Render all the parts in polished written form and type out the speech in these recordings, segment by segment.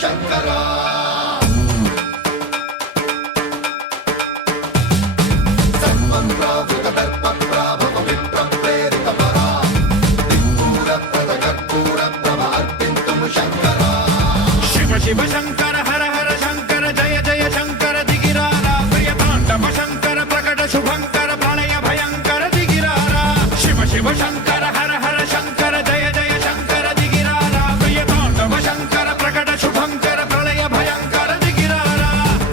శంకరా సర్వం ప్రావృత దర్ప ప్రాభవ విప్ర ప్రేరిత పరా దిక్పూర ప్రద కర్పూర ప్రభ అర్పింతుము శంకరా శివ శివ శంకర హర హర శంకర జయ జయ శంకర దిగిరారా ప్రియ తాండవ శంకర ప్రకట శుభంకర ప్రళయ భయంకర దిగిరారా శివ శివ శంకర హర హర శంకర జయ జయ శంకర దిగిరారా ప్రియ తాండవ శంకర ప్రకట శుభంకర ప్రళయ భయంకర దిగిరారా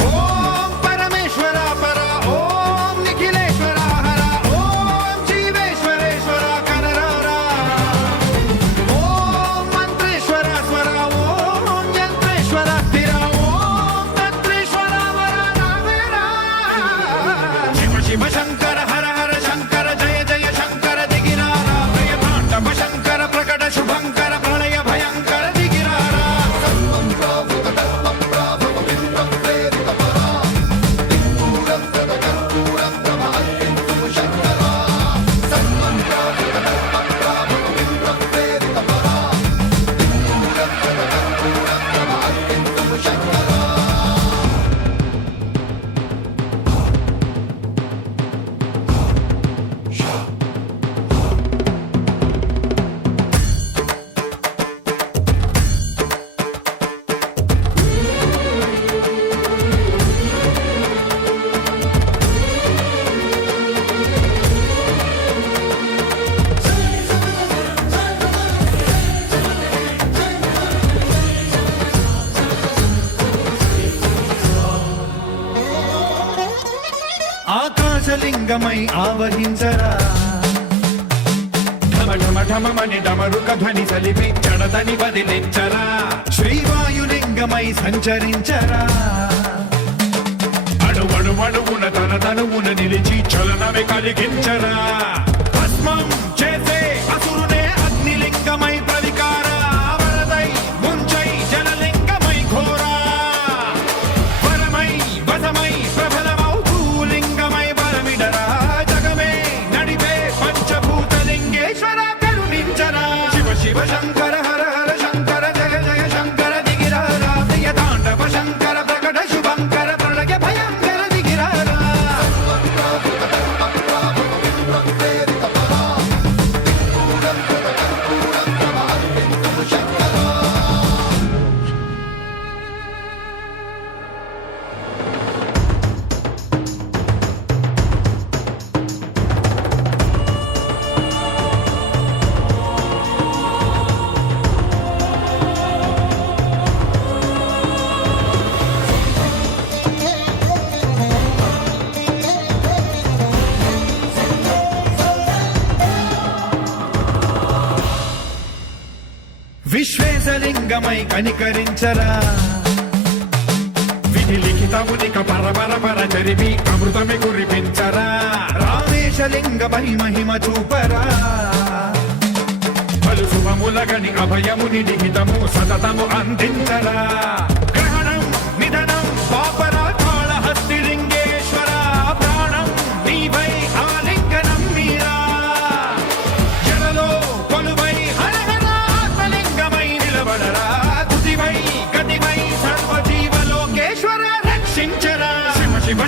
ఓం పరమేశ్వర పర ఓం నిఖిలేశ్వర హర ఓం జీవేశ్వరేశ్వర కరరారా ఓం మంత్రేశ్వర స్వర ఓం యంత్రేశ్వర స్థిర ఓం తంత్రేశ్వర వర నావేరా శివ శివ శంకర హర హర శంకర జయ జయ శంకర దిగిరారా ప్రియ తాండవ శంకర ప్రకట శుభంకర ప్రళయ భయంకర దిగిరారా సర్వం ప్రావృత దర్ప ప్రాభవ విప్ర ప్రేరిత పరా దిక్పూర ప్రద కర్పూర ప్రభ అర్పింతుము శంకరా సర్వం ప్రావృత దర్ప ప్రాభవ విప్ర ప్రేరిత పరా దిక్పూర ప్రద కర్పూర ప్రభ అర్పింతుము శంకరా ఆకాశలింగమై ఆవహించరా ఢమ ఢమ ఢమమని డమరుక ధ్వని సలిపి జడదని వదిలించరా శ్రీవాయులింగమై సంచరించరా అణువణువున తన తనువున నిలిచి చలనమే కలిగించరా భస్మం చేసే అసురునే అగ్నిలింగమై ప్రవికార వరదై ముంచై జలలింగమై ఘోరా వరమై వసమై ప్రబలమౌ భూలింగమై బలమిడరా జగమే నడిపే పంచభూతలింగేశ్వర కరుణించరా శివ శివ శంకర హర హర శంకర జయ జయ శంకర దిగిరారా ప్రియ తాండవ శంకర ప్రకట శుభంకర ప్రళయ భయంకర దిగిరారా ప్రేరిత పరా దిక్పూర ప్రద కర్పూర ప్రభ అర్పింతుము శంకరా విశ్వేశలింగమై కనికరించరా విధి లిఖితమునిక పరపర చరిపి అమృతమి కురిపించరా రామేశలింగమై మహిమ చూపరా పలు శుభములగని అభయముని నిహితము సతతము అందించరా గ్రహణం నిధనం పాపరా కాళహస్తి లింగేశ్వర ప్రాణం నీవై ఆలింగనం మీరా జలలో కొలువై హర హర ఆత్మలింగమై నిలబడరా తుదివై గతివై సర్వజీవలోకేశ్వర రక్షించరా శివ శివ